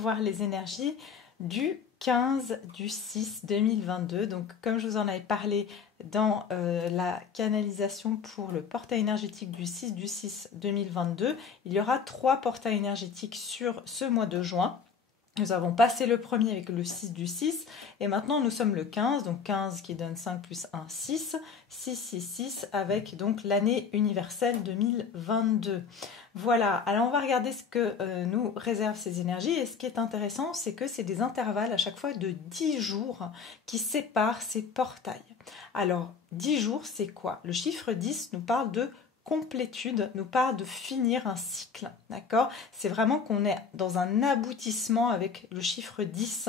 voir les énergies du 15/6/2022. Donc, comme je vous en avais parlé dans la canalisation pour le portail énergétique du 6/6/2022, il y aura 3 portails énergétiques sur ce mois de juin. Nous avons passé le premier avec le 6/6 et maintenant nous sommes le 15, donc 15 qui donne 5 plus 1, 6, 6, 6, 6 avec donc l'année universelle 2022. Voilà, alors on va regarder ce que nous réservent ces énergies et ce qui est intéressant c'est que c'est des intervalles à chaque fois de 10 jours qui séparent ces portails. Alors 10 jours c'est quoi? Le chiffre 10 nous parle de complétude, nous parle de finir un cycle, d'accord? C'est vraiment qu'on est dans un aboutissement avec le chiffre 10.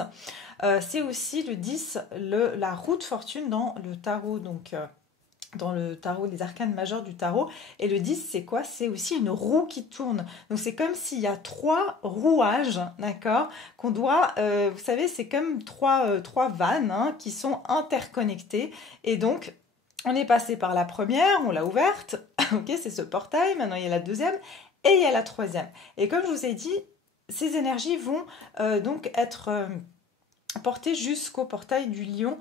C'est aussi le 10, la roue de fortune dans le tarot, donc dans le tarot, les arcanes majeurs du tarot. Et le 10, c'est quoi? C'est aussi une roue qui tourne. Donc c'est comme s'il y a 3 rouages, d'accord? Qu'on doit, vous savez, c'est comme trois vannes hein, qui sont interconnectées. Et donc, on est passé par la première, on l'a ouverte, ok, c'est ce portail, maintenant il y a la deuxième et il y a la troisième. Et comme je vous ai dit, ces énergies vont donc être portées jusqu'au portail du lion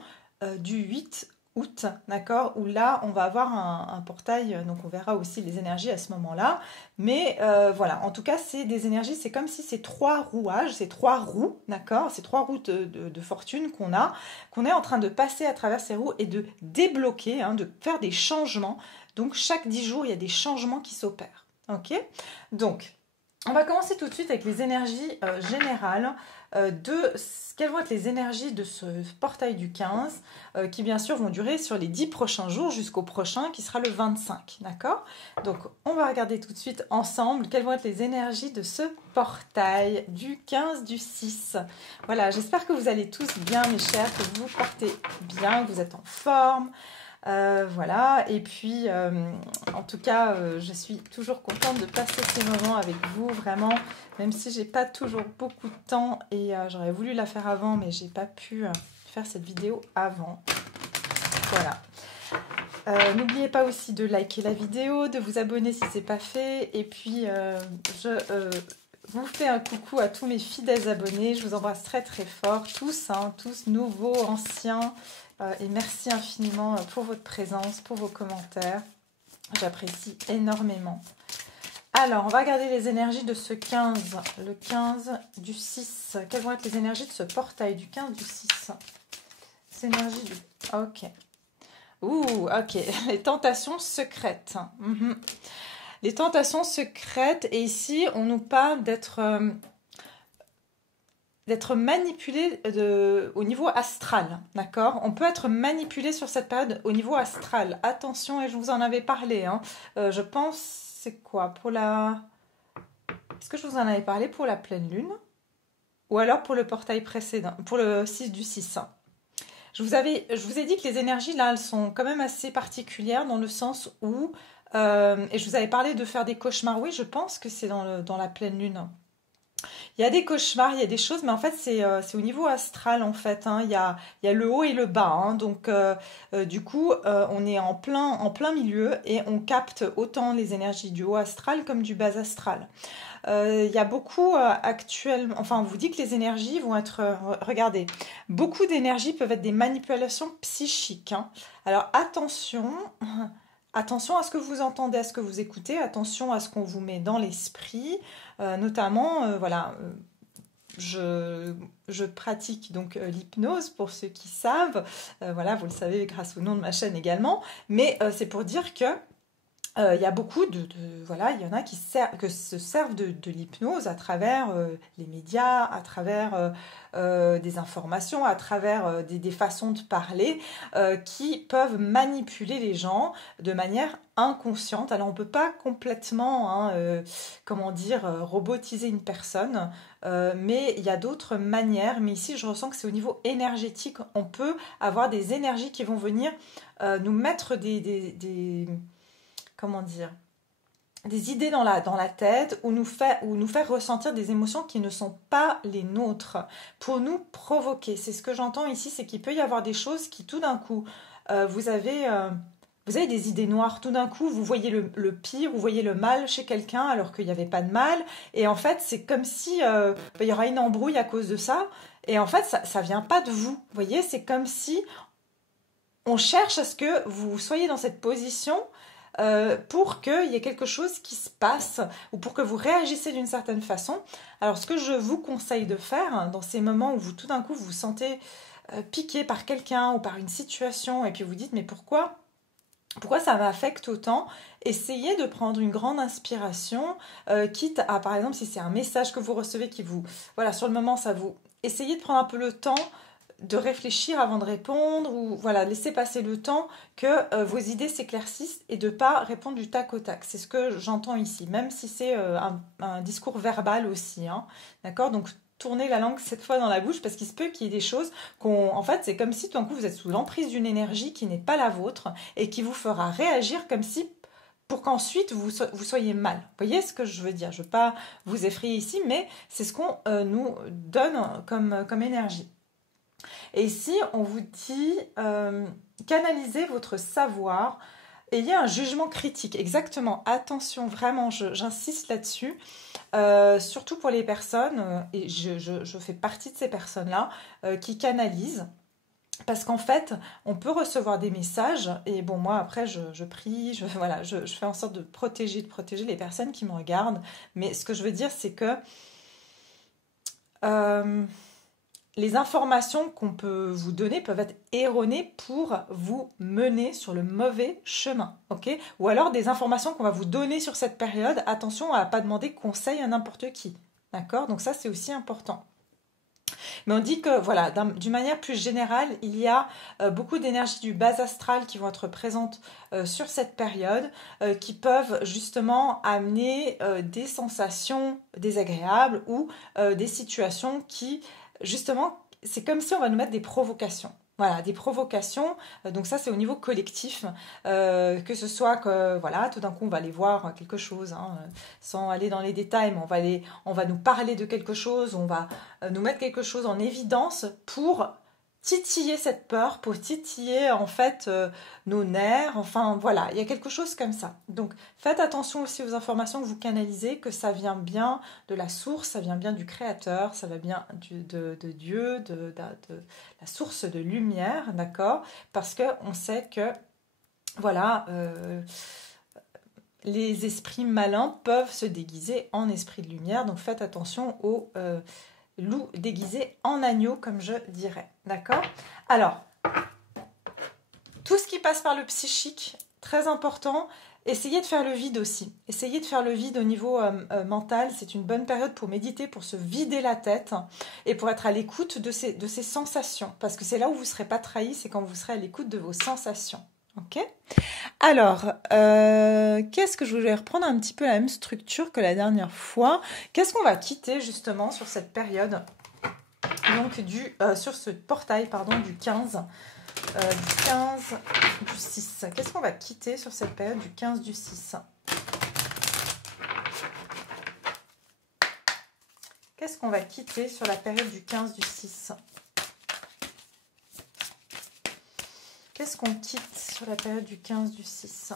du 8 août, d'accord, où là on va avoir un portail, donc on verra aussi les énergies à ce moment-là, mais voilà, en tout cas c'est des énergies, c'est comme si ces 3 rouages, ces 3 roues, d'accord, ces 3 roues de fortune qu'on est en train de passer à travers ces roues et de débloquer, hein, de faire des changements, donc chaque 10 jours il y a des changements qui s'opèrent, ok, donc on va commencer tout de suite avec les énergies générales quelles vont être les énergies de ce portail du 15 qui bien sûr vont durer sur les 10 prochains jours jusqu'au prochain qui sera le 25, d'accord? Donc on va regarder tout de suite ensemble quelles vont être les énergies de ce portail du 15/6. Voilà, j'espère que vous allez tous bien mes chers, que vous vous portez bien, que vous êtes en forme. Voilà, et puis en tout cas je suis toujours contente de passer ces moments avec vous, vraiment, même si j'ai pas toujours beaucoup de temps et j'aurais voulu la faire avant mais j'ai pas pu faire cette vidéo avant. Voilà, n'oubliez pas aussi de liker la vidéo, de vous abonner si c'est pas fait, et puis je vous fais un coucou à tous mes fidèles abonnés, je vous embrasse très très fort, tous, hein, tous nouveaux, anciens. Et merci infiniment pour votre présence, pour vos commentaires. J'apprécie énormément. Alors, on va regarder les énergies de ce 15, le 15/6. Quelles vont être les énergies de ce portail du 15/6? Les énergies du... Ok. Ok. Les tentations secrètes. Les tentations secrètes. Et ici, on nous parle d'être manipulé au niveau astral, d'accord? On peut être manipulé sur cette période au niveau astral. Attention, et je vous en avais parlé, hein. Je pense, c'est quoi? Pour la... Est-ce que je vous en avais parlé pour la pleine lune? Ou alors pour le portail précédent, pour le 6/6, hein. Je vous ai dit que les énergies, là, elles sont quand même assez particulières dans le sens où... et je vous avais parlé de faire des cauchemars. Oui, je pense que c'est dans la pleine lune. Il y a des cauchemars, il y a des choses, mais en fait, c'est au niveau astral, en fait, hein. Il y a le haut et le bas, hein. Donc, du coup, on est en plein milieu et on capte autant les énergies du haut astral comme du bas astral. Il y a beaucoup actuellement... Enfin, on vous dit que les énergies vont être... regardez, beaucoup d'énergies peuvent être des manipulations psychiques, hein. Alors, attention... Attention à ce que vous entendez, à ce que vous écoutez, attention à ce qu'on vous met dans l'esprit, notamment, voilà, je pratique donc l'hypnose pour ceux qui savent, voilà, vous le savez grâce au nom de ma chaîne également, mais c'est pour dire que il y a beaucoup voilà, il y en a qui se servent de l'hypnose à travers les médias, à travers des informations, à travers des façons de parler qui peuvent manipuler les gens de manière inconsciente. Alors on ne peut pas complètement, hein, comment dire, robotiser une personne, mais il y a d'autres manières. Mais ici je ressens que c'est au niveau énergétique. On peut avoir des énergies qui vont venir nous mettre comment dire, des idées dans la tête ou nous faire ressentir des émotions qui ne sont pas les nôtres pour nous provoquer. C'est ce que j'entends ici, c'est qu'il peut y avoir des choses qui tout d'un coup, vous vous avez des idées noires. Tout d'un coup, vous voyez le pire, vous voyez le mal chez quelqu'un alors qu'il n'y avait pas de mal. Et en fait, c'est comme si il y aura une embrouille à cause de ça. Et en fait, ça vient pas de vous. Vous voyez, c'est comme si on cherche à ce que vous soyez dans cette position pour qu'il y ait quelque chose qui se passe ou pour que vous réagissez d'une certaine façon. Alors, ce que je vous conseille de faire dans ces moments où vous, tout d'un coup, vous vous sentez piqué par quelqu'un ou par une situation et puis vous dites, mais pourquoi ça m'affecte autant? Essayez de prendre une grande inspiration, quitte à, par exemple, si c'est un message que vous recevez qui vous... Voilà, sur le moment, ça vous... Essayez de prendre un peu le temps de réfléchir avant de répondre ou voilà, laisser passer le temps que vos idées s'éclaircissent et de ne pas répondre du tac au tac. C'est ce que j'entends ici, même si c'est un discours verbal aussi. Hein. D'accord? Donc, tournez la langue cette fois dans la bouche parce qu'il se peut qu'il y ait des choses en fait, c'est comme si tout d'un coup vous êtes sous l'emprise d'une énergie qui n'est pas la vôtre et qui vous fera réagir comme si pour qu'ensuite vous soyez mal. Vous voyez ce que je veux dire? Je ne veux pas vous effrayer ici, mais c'est ce qu'on nous donne comme énergie. Et ici, on vous dit canalisez votre savoir, ayez un jugement critique. Exactement, attention, vraiment, j'insiste là-dessus. Surtout pour les personnes, et je fais partie de ces personnes-là, qui canalisent. Parce qu'en fait, on peut recevoir des messages, et bon, moi, après, je prie, voilà, je fais en sorte de protéger les personnes qui me regardent. Mais ce que je veux dire, c'est que les informations qu'on peut vous donner peuvent être erronées pour vous mener sur le mauvais chemin, ok? Ou alors des informations qu'on va vous donner sur cette période, attention à ne pas demander conseil à n'importe qui, d'accord? Donc ça, c'est aussi important. Mais on dit que, voilà, d'une manière plus générale, il y a beaucoup d'énergies du bas astral qui vont être présentes sur cette période, qui peuvent justement amener des sensations désagréables ou des situations qui, justement, c'est comme si on va nous mettre des provocations. Voilà, des provocations, donc ça c'est au niveau collectif, que ce soit que, voilà, tout d'un coup on va aller voir quelque chose, hein, sans aller dans les détails, mais on va nous parler de quelque chose, on va nous mettre quelque chose en évidence pour titiller cette peur, pour titiller en fait nos nerfs, enfin voilà, il y a quelque chose comme ça. Donc faites attention aussi aux informations que vous canalisez, que ça vient bien de la source, ça vient bien du créateur, ça va bien de Dieu, de la source de lumière, d'accord? Parce qu'on sait que, voilà, les esprits malins peuvent se déguiser en esprits de lumière, donc faites attention aux loup déguisé en agneau, comme je dirais. D'accord? Alors, tout ce qui passe par le psychique, très important. Essayez de faire le vide aussi. Essayez de faire le vide au niveau mental. C'est une bonne période pour méditer, pour se vider la tête et pour être à l'écoute de ces sensations. Parce que c'est là où vous ne serez pas trahi, c'est quand vous serez à l'écoute de vos sensations. Ok? Alors, qu'est-ce que je voulais reprendre un petit peu la même structure que la dernière fois. Qu'est-ce qu'on va quitter justement sur cette période, donc sur ce portail pardon, du 15 du 6. Qu'est-ce qu'on va quitter sur cette période du 15 du 6? Qu'est-ce qu'on va quitter sur la période du 15 du 6? Qu'est-ce qu'on quitte sur la période du 15 du 6?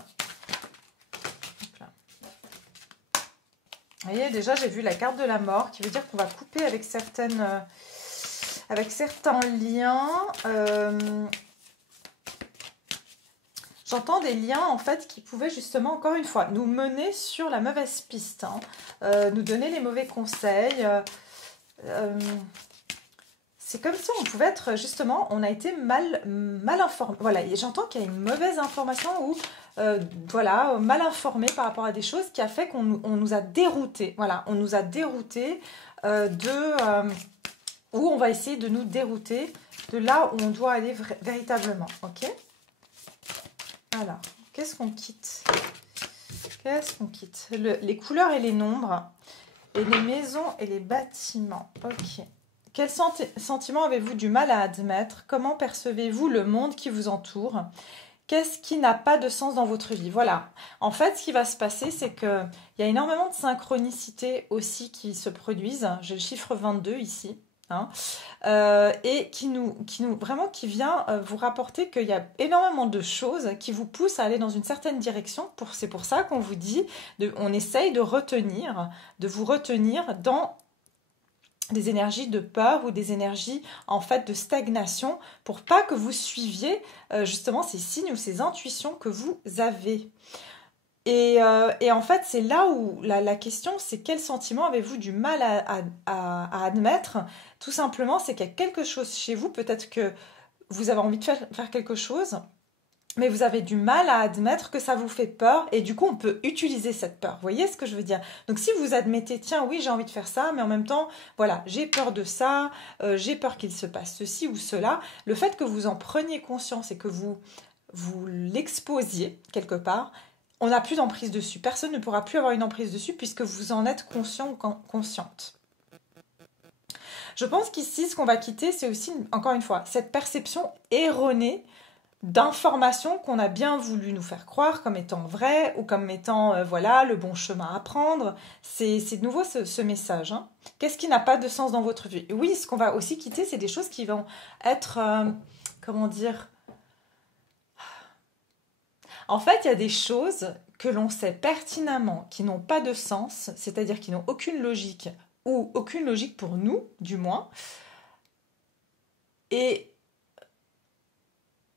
Vous voyez, déjà, j'ai vu la carte de la mort, qui veut dire qu'on va couper avec certains liens. J'entends des liens, en fait, qui pouvaient justement, encore une fois, nous mener sur la mauvaise piste, hein, nous donner les mauvais conseils. C'est comme si on pouvait être, justement, on a été mal informé. Voilà, et j'entends qu'il y a une mauvaise information ou, voilà, mal informé par rapport à des choses qui a fait qu'on nous a déroutés. Voilà, on nous a déroutés où on va essayer de nous dérouter de là où on doit aller véritablement. Ok? Alors, qu'est-ce qu'on quitte? Qu'est-ce qu'on quitte? Les couleurs et les nombres, et les maisons et les bâtiments. Ok. Quel sentiment avez-vous du mal à admettre? Comment percevez-vous le monde qui vous entoure? Qu'est-ce qui n'a pas de sens dans votre vie? Voilà. En fait, ce qui va se passer, c'est qu'il y a énormément de synchronicités aussi qui se produisent. J'ai le chiffre 22 ici. hein, et qui vient vous rapporter qu'il y a énormément de choses qui vous poussent à aller dans une certaine direction. C'est pour ça qu'on vous dit, on essaye de vous retenir dans des énergies de peur ou des énergies en fait de stagnation pour pas que vous suiviez justement ces signes ou ces intuitions que vous avez. Et en fait, c'est là où la question, c'est quel sentiment avez-vous du mal à admettre? Tout simplement, c'est qu'il y a quelque chose chez vous, peut-être que vous avez envie de faire quelque chose, mais vous avez du mal à admettre que ça vous fait peur, et du coup, on peut utiliser cette peur. Vous voyez ce que je veux dire? Donc, si vous admettez, tiens, oui, j'ai envie de faire ça, mais en même temps, voilà, j'ai peur de ça, j'ai peur qu'il se passe ceci ou cela, le fait que vous en preniez conscience et que vous l'exposiez quelque part, on n'a plus d'emprise dessus. Personne ne pourra plus avoir une emprise dessus puisque vous en êtes conscient ou consciente. Je pense qu'ici, ce qu'on va quitter, c'est aussi, encore une fois, cette perception erronée d'informations qu'on a bien voulu nous faire croire comme étant vraies ou comme étant, voilà, le bon chemin à prendre. C'est de nouveau ce message. Hein. Qu'est-ce qui n'a pas de sens dans votre vie? Oui, ce qu'on va aussi quitter, c'est des choses qui vont être, comment dire... En fait, il y a des choses que l'on sait pertinemment qui n'ont pas de sens, c'est-à-dire qui n'ont aucune logique, ou aucune logique pour nous, du moins. Et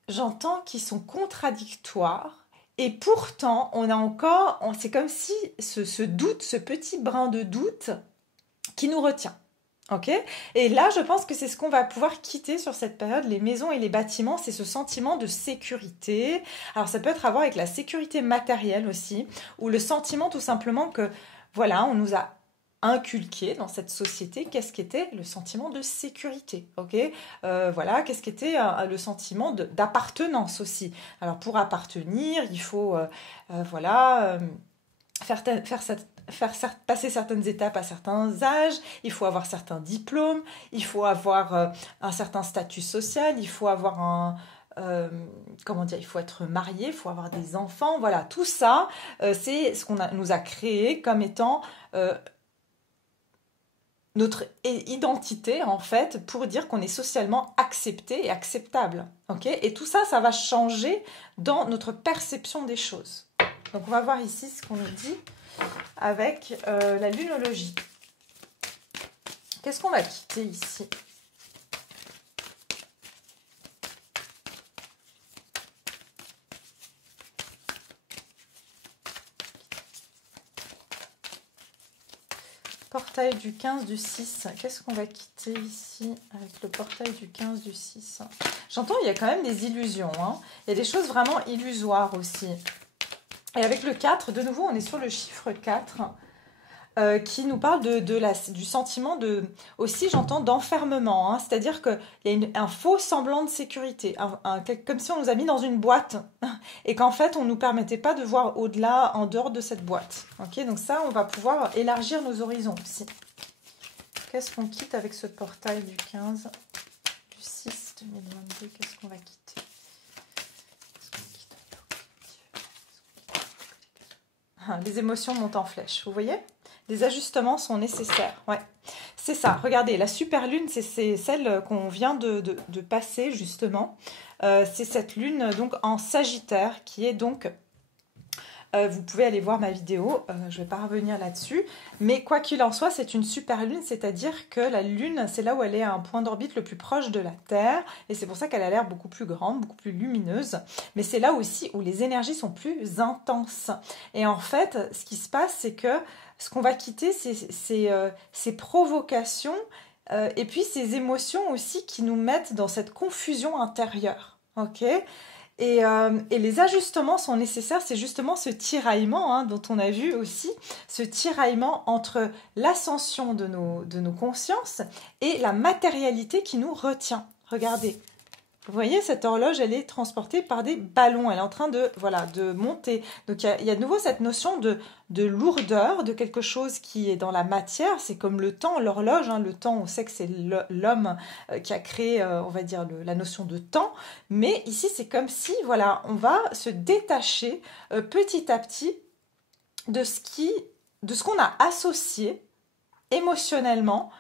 j'entends qu'ils sont contradictoires, et pourtant, c'est comme si ce doute, ce petit brin de doute qui nous retient. Ok? Et là, je pense que c'est ce qu'on va pouvoir quitter sur cette période, les maisons et les bâtiments, c'est ce sentiment de sécurité. Alors, ça peut être à voir avec la sécurité matérielle aussi, ou le sentiment tout simplement que, voilà, on nous a inculqué dans cette société qu'est-ce qu'était le sentiment de sécurité, ok? Voilà, qu'est-ce qu'était le sentiment d'appartenance aussi. Alors, pour appartenir, il faut, voilà, passer certaines étapes à certains âges, il faut avoir certains diplômes, il faut avoir un certain statut social, il faut avoir comment dire, il faut être marié, il faut avoir des enfants, voilà, tout ça, c'est ce nous a créé comme étant notre identité, en fait, pour dire qu'on est socialement accepté et acceptable, ok? Et tout ça, ça va changer dans notre perception des choses. Donc, on va voir ici ce qu'on nous dit avec la lunologie. Qu'est-ce qu'on va quitter ici? Portail du 15 du 6. Qu'est-ce qu'on va quitter ici avec le portail du 15 du 6? J'entends, il y a quand même des illusions. Hein. Il y a des choses vraiment illusoires aussi. Et avec le 4, de nouveau, on est sur le chiffre 4, qui nous parle du sentiment aussi, j'entends, d'enfermement. Hein, c'est-à-dire qu'il y a un faux semblant de sécurité, comme si on nous a mis dans une boîte et qu'en fait, on ne nous permettait pas de voir au-delà, en dehors de cette boîte. Okay, donc ça, on va pouvoir élargir nos horizons aussi. Qu'est-ce qu'on quitte avec ce portail du 15, du 6 2022? Qu'est-ce qu'on va quitter? Les émotions montent en flèche, vous voyez? Les ajustements sont nécessaires, ouais. C'est ça, regardez, la super lune, c'est celle qu'on vient de passer justement. C'est cette lune donc en Sagittaire qui est donc... vous pouvez aller voir ma vidéo, je ne vais pas revenir là-dessus. Mais quoi qu'il en soit, c'est une super lune, c'est-à-dire que la lune, c'est là où elle est à un point d'orbite le plus proche de la Terre. Et c'est pour ça qu'elle a l'air beaucoup plus grande, beaucoup plus lumineuse. Mais c'est là aussi où les énergies sont plus intenses. Et en fait, ce qui se passe, c'est que ce qu'on va quitter, c'est ces provocations et puis ces émotions aussi qui nous mettent dans cette confusion intérieure. Ok ? Et les ajustements sont nécessaires, c'est justement ce tiraillement hein, dont on a vu aussi, ce tiraillement entre l'ascension de nos consciences et la matérialité qui nous retient. Regardez, vous voyez cette horloge, elle est transportée par des ballons, elle est en train de monter. Donc il y a de nouveau cette notion de lourdeur, de quelque chose qui est dans la matière, c'est comme le temps, l'horloge, hein, le temps, on sait que c'est l'homme qui a créé, on va dire, la notion de temps, mais ici c'est comme si, voilà, on va se détacher petit à petit de ce qu'on a associé émotionnellement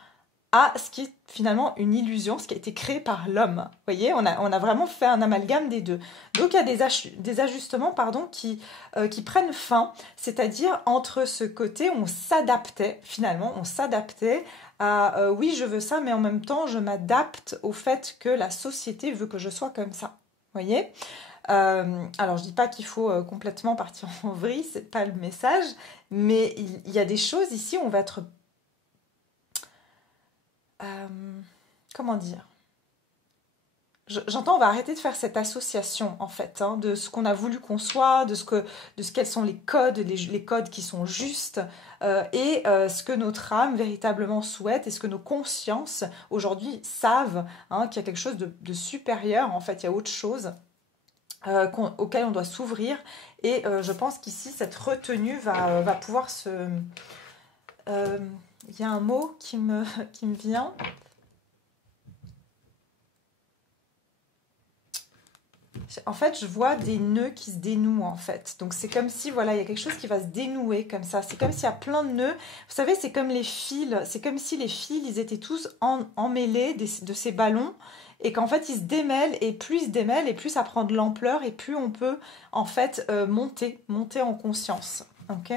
à ce qui est finalement une illusion, ce qui a été créé par l'homme. Vous voyez, on a vraiment fait un amalgame des deux. Donc il y a des ajustements pardon, qui prennent fin, c'est-à-dire entre ce côté où on s'adaptait, finalement, on s'adaptait à oui, je veux ça, mais en même temps, je m'adapte au fait que la société veut que je sois comme ça. Vous voyez, alors je dis pas qu'il faut complètement partir en vrille, c'est pas le message, mais il y a des choses ici où on va être comment dire, j'entends, on va arrêter de faire cette association en fait, hein, de ce qu'on a voulu qu'on soit, quels sont les codes, les codes qui sont justes, et ce que notre âme véritablement souhaite et ce que nos consciences aujourd'hui savent, hein, qu'il y a quelque chose de supérieur, en fait, il y a autre chose auquel on doit s'ouvrir, et je pense qu'ici cette retenue va pouvoir se... Il y a un mot qui me vient. En fait, je vois des nœuds qui se dénouent, en fait. Donc, c'est comme si, voilà, il y a quelque chose qui va se dénouer comme ça. C'est comme s'il y a plein de nœuds. Vous savez, c'est comme les fils. C'est comme si les fils, ils étaient tous emmêlés de ces ballons. Et qu'en fait, ils se démêlent. Et plus ils se démêlent, et plus ça prend de l'ampleur. Et plus on peut, en fait, monter en conscience. OK ?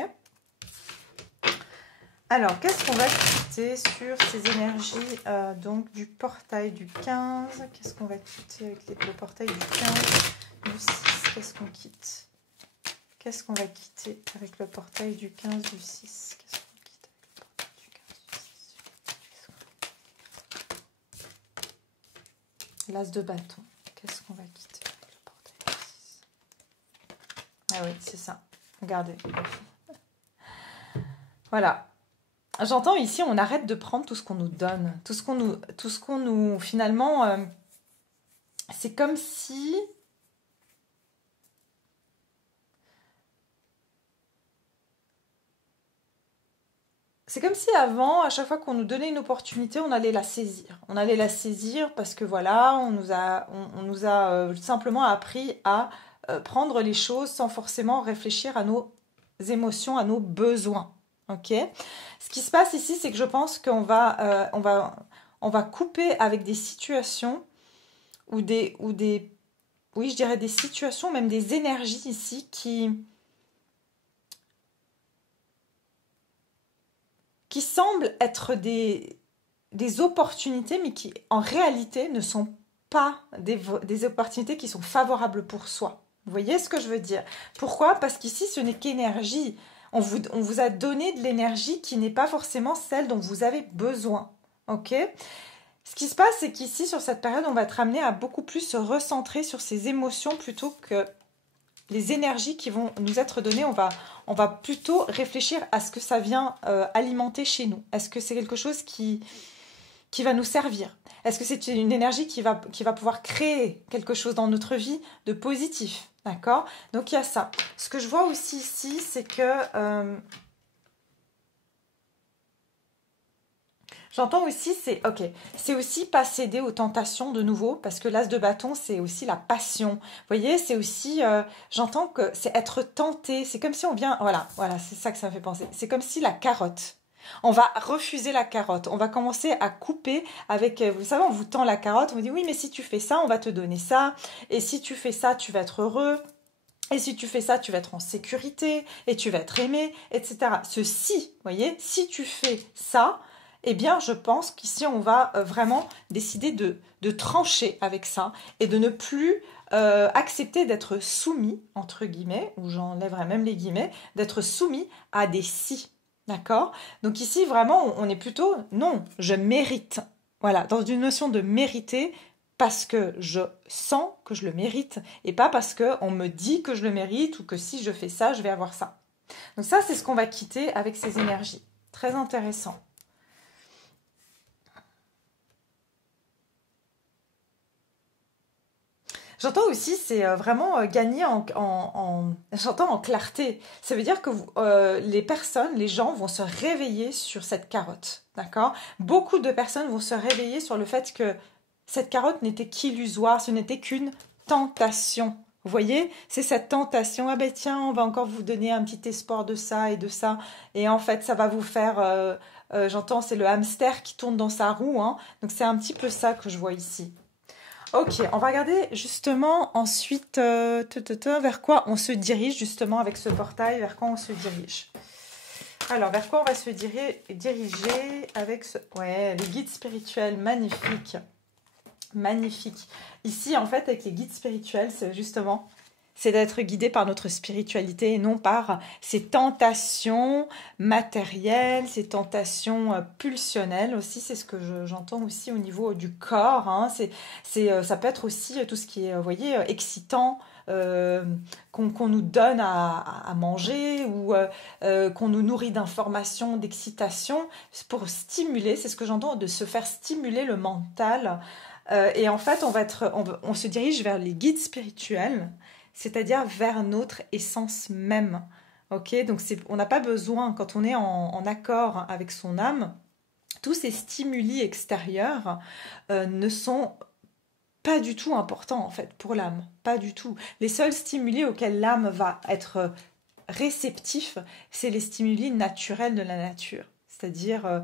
Alors, qu'est-ce qu'on va quitter sur ces énergies donc du portail du 15? Qu'est-ce qu'on va quitter avec le portail du 15, du 6? Qu'est-ce qu'on quitte? Qu'est-ce qu'on va quitter avec le portail du 15, du 6? Qu'est-ce qu'on quitte avec le portail du 15, du 6? L'as de bâton. Qu'est-ce qu'on va quitter avec le portail du 6? Ah oui, c'est ça. Regardez. Voilà. J'entends ici, on arrête de prendre tout ce qu'on nous donne, tout ce qu'on nous finalement, c'est comme si, avant, à chaque fois qu'on nous donnait une opportunité, on allait la saisir. On allait la saisir parce que voilà, on nous a simplement appris à prendre les choses sans forcément réfléchir à nos émotions, à nos besoins. Ok. Ce qui se passe ici, c'est que je pense qu'on va, on va couper avec des situations ou oui, je dirais des situations, même des énergies ici qui semblent être des opportunités, mais qui en réalité ne sont pas des opportunités qui sont favorables pour soi. Vous voyez ce que je veux dire? Pourquoi? Parce qu'ici, ce n'est qu'énergie. On vous a donné de l'énergie qui n'est pas forcément celle dont vous avez besoin. Ok? Ce qui se passe, c'est qu'ici, sur cette période, on va être amené à beaucoup plus se recentrer sur ses émotions plutôt que les énergies qui vont nous être données. On va plutôt réfléchir à ce que ça vient alimenter chez nous. Est-ce que c'est quelque chose qui va nous servir? Est-ce que c'est une énergie qui va pouvoir créer quelque chose dans notre vie de positif? D'accord? Donc il y a ça. Ce que je vois aussi ici, c'est que j'entends aussi, c'est aussi pas céder aux tentations de nouveau, parce que l'as de bâton, c'est aussi la passion. Vous voyez, c'est aussi, j'entends que c'est être tenté. C'est comme si on vient, voilà, c'est ça que ça me fait penser. C'est comme si la carotte. On va refuser la carotte. On va commencer à couper avec, vous savez, on vous tend la carotte, on vous dit oui, mais si tu fais ça, on va te donner ça. Et si tu fais ça, tu vas être heureux. Et si tu fais ça, tu vas être en sécurité et tu vas être aimé, etc. Ceci, vous voyez, si tu fais ça, eh bien, je pense qu'ici, on va vraiment décider de trancher avec ça et de ne plus accepter d'être soumis, entre guillemets, ou j'enlèverai même les guillemets, d'être soumis à des si. D'accord? Donc ici, vraiment, on est plutôt, non, je mérite. Voilà, dans une notion de mériter, parce que je sens que je le mérite, et pas parce qu'on me dit que je le mérite, ou que si je fais ça, je vais avoir ça. Donc ça, c'est ce qu'on va quitter avec ces énergies. Très intéressant. J'entends aussi, c'est vraiment gagner j'entends en clarté. Ça veut dire que les personnes, les gens vont se réveiller sur cette carotte, d'accord? Beaucoup de personnes vont se réveiller sur le fait que cette carotte n'était qu'illusoire, ce n'était qu'une tentation. Vous voyez, c'est cette tentation, ah ben tiens, on va encore vous donner un petit espoir de ça et de ça, et en fait ça va vous faire J'entends, c'est le hamster qui tourne dans sa roue, hein. Donc c'est un petit peu ça que je vois ici. Ok, on va regarder justement ensuite vers quoi on se dirige justement avec ce portail, vers quoi on se dirige. Alors, vers quoi on va se diriger avec ce... Ouais, les guides spirituels, magnifiques. Magnifique. Ici, en fait, avec les guides spirituels, c'est justement, c'est d'être guidé par notre spiritualité et non par ces tentations matérielles, ces tentations pulsionnelles aussi. C'est ce que j'entends aussi au niveau du corps, hein. Ça peut être aussi tout ce qui est, vous voyez, excitant, qu'on nous donne à manger ou qu'on nous nourrit d'informations, d'excitation pour stimuler, c'est ce que j'entends, de se faire stimuler le mental. Et en fait, on se dirige vers les guides spirituels, c'est-à-dire vers notre essence même. Ok, donc on n'a pas besoin, quand on est en accord avec son âme, tous ces stimuli extérieurs ne sont pas du tout importants en fait pour l'âme, pas du tout. Les seuls stimuli auxquels l'âme va être réceptif, c'est les stimuli naturels de la nature, c'est-à-dire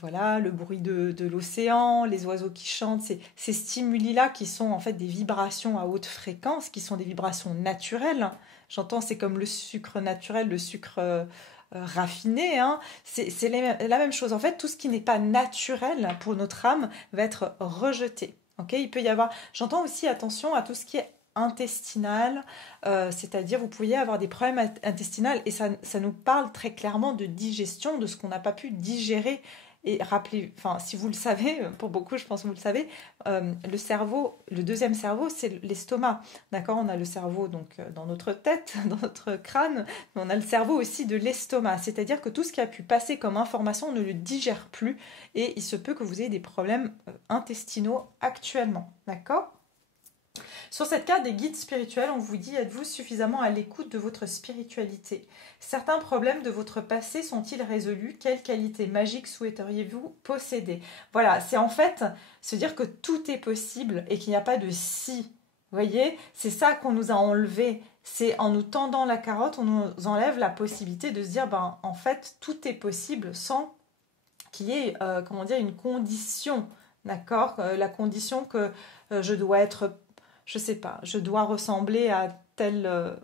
voilà, le bruit de l'océan, les oiseaux qui chantent, ces stimuli-là qui sont en fait des vibrations à haute fréquence, qui sont des vibrations naturelles. J'entends, c'est comme le sucre naturel, le sucre raffiné, hein. C'est la même chose. En fait, tout ce qui n'est pas naturel pour notre âme va être rejeté. Okay, il peut y avoir, j'entends aussi attention à tout ce qui est intestinal, c'est-à-dire vous pourriez avoir des problèmes intestinaux et ça nous parle très clairement de digestion, de ce qu'on n'a pas pu digérer. Et rappelez, enfin si vous le savez, pour beaucoup je pense que vous le savez, le cerveau, le deuxième cerveau c'est l'estomac, d'accord? On a le cerveau donc dans notre tête, dans notre crâne, mais on a le cerveau aussi de l'estomac, c'est-à-dire que tout ce qui a pu passer comme information on ne le digère plus et il se peut que vous ayez des problèmes intestinaux actuellement, d'accord? Sur cette carte des guides spirituels, on vous dit, êtes-vous suffisamment à l'écoute de votre spiritualité? Certains problèmes de votre passé sont-ils résolus? Quelle qualité magique souhaiteriez-vous posséder? Voilà, c'est en fait se dire que tout est possible et qu'il n'y a pas de si. Vous voyez, c'est ça qu'on nous a enlevé. C'est en nous tendant la carotte, on nous enlève la possibilité de se dire, ben en fait, tout est possible sans qu'il y ait, comment dire, une condition, d'accord? La condition que je dois être, je sais pas, je dois ressembler à telle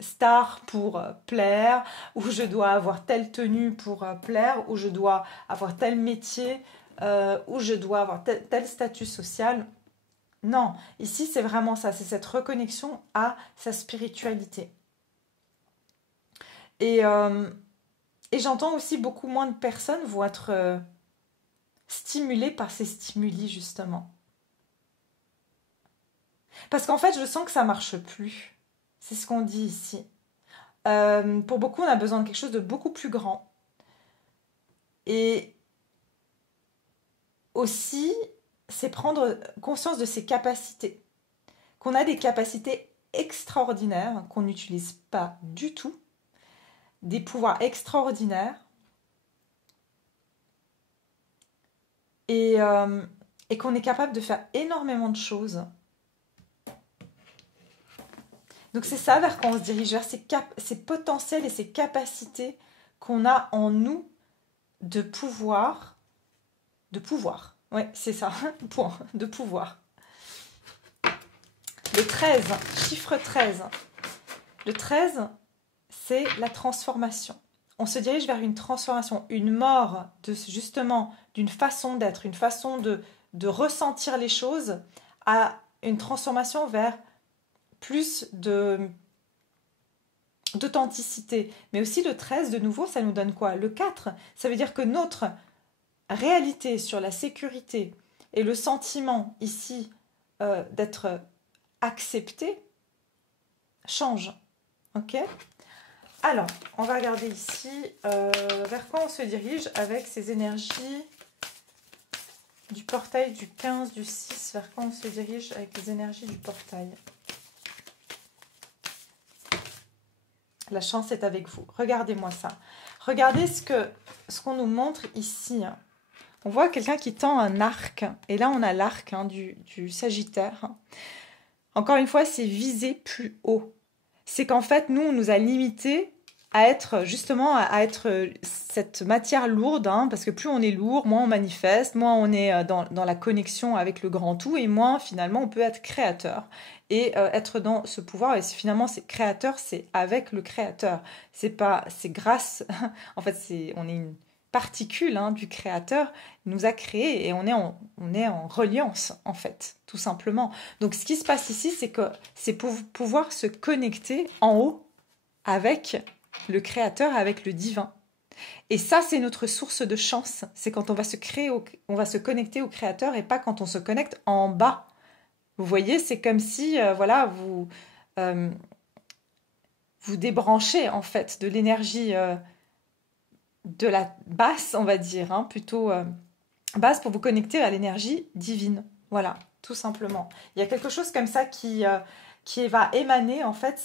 star pour plaire, ou je dois avoir telle tenue pour plaire, ou je dois avoir tel métier, ou je dois avoir tel statut social. Non, ici c'est vraiment ça, c'est cette reconnexion à sa spiritualité. Et j'entends aussi beaucoup moins de personnes vont être stimulées par ces stimuli justement. Parce qu'en fait, je sens que ça marche plus. C'est ce qu'on dit ici. Pour beaucoup, on a besoin de quelque chose de beaucoup plus grand. Et aussi, c'est prendre conscience de ses capacités. Qu'on a des capacités extraordinaires qu'on n'utilise pas du tout. Des pouvoirs extraordinaires. Et qu'on est capable de faire énormément de choses. Donc c'est ça vers quoi on se dirige, vers ces potentiels et ces capacités qu'on a en nous de pouvoir. Oui, c'est ça, point, de pouvoir. Le 13, chiffre 13. Le 13, c'est la transformation. On se dirige vers une transformation, une mort justement d'une façon d'être, une façon de ressentir les choses à une transformation vers plus d'authenticité. Mais aussi le 13, de nouveau, ça nous donne quoi? Le 4, ça veut dire que notre réalité sur la sécurité et le sentiment ici d'être accepté change. Ok? Alors, on va regarder ici vers quoi on se dirige avec ces énergies du portail du 15, du 6. Vers quoi on se dirige avec les énergies du portail? La chance est avec vous. Regardez-moi ça. Regardez ce qu'on nous montre ici. On voit quelqu'un qui tend un arc. Et là, on a l'arc du Sagittaire. Encore une fois, c'est viser plus haut. C'est qu'en fait, nous, on nous a limités à être justement à être cette matière lourde, hein, parce que plus on est lourd, moins on manifeste, moins on est dans la connexion avec le grand tout, et moins finalement on peut être créateur et être dans ce pouvoir. Et finalement, c'est créateur, c'est avec le créateur. C'est pas, c'est grâce. En fait, on est une particule, hein, du créateur. Il nous a créés et on est en reliance en fait, tout simplement. Donc, ce qui se passe ici, c'est que c'est pour pouvoir se connecter en haut avec le créateur, avec le divin. Et ça, c'est notre source de chance. C'est quand on va on va se connecter au créateur et pas quand on se connecte en bas. Vous voyez, c'est comme si, voilà, euh, vous débranchez en fait de l'énergie de la basse, on va dire, hein, plutôt basse pour vous connecter à l'énergie divine. Voilà, tout simplement. Il y a quelque chose comme ça qui va émaner, en fait,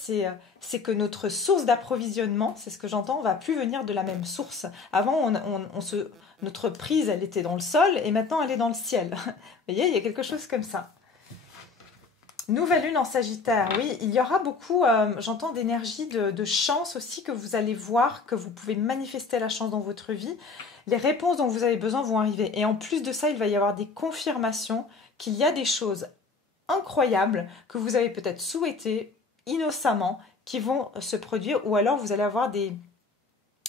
c'est que notre source d'approvisionnement, c'est ce que j'entends, va plus venir de la même source. Avant, notre prise, elle était dans le sol et maintenant, elle est dans le ciel. Vous voyez, il y a quelque chose comme ça. Nouvelle lune en Sagittaire, oui, il y aura beaucoup, j'entends, d'énergie, de chance aussi que vous allez voir, que vous pouvez manifester la chance dans votre vie. Les réponses dont vous avez besoin vont arriver. Et en plus de ça, il va y avoir des confirmations qu'il y a des choses incroyables que vous avez peut-être souhaitées innocemment qui vont se produire, ou alors vous allez avoir des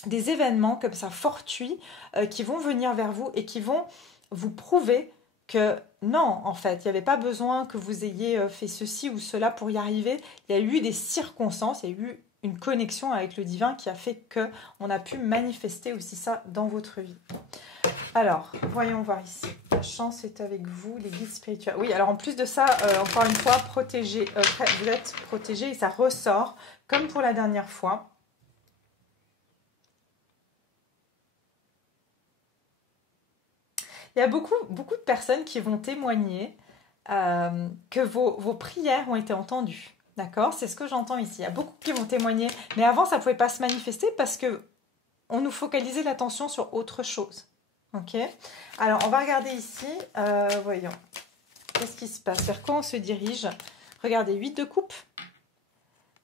événements comme ça fortuits qui vont venir vers vous et qui vont vous prouver que non, en fait, il n'y avait pas besoin que vous ayez fait ceci ou cela pour y arriver. Il y a eu des circonstances, il y a eu une connexion avec le divin qui a fait que on a pu manifester aussi ça dans votre vie. Alors, voyons voir ici. La chance est avec vous, les guides spirituels. Oui, alors en plus de ça, encore une fois, protégé, vous êtes protégé et ça ressort comme pour la dernière fois. Il y a beaucoup de personnes qui vont témoigner que vos prières ont été entendues. D'accord? C'est ce que j'entends ici. Il y a beaucoup qui vont témoigner. Mais avant, ça ne pouvait pas se manifester parce que on nous focalisait l'attention sur autre chose. Ok? Alors, on va regarder ici. Voyons. Qu'est-ce qui se passe? Vers quoi on se dirige? Regardez, 8 de coupe.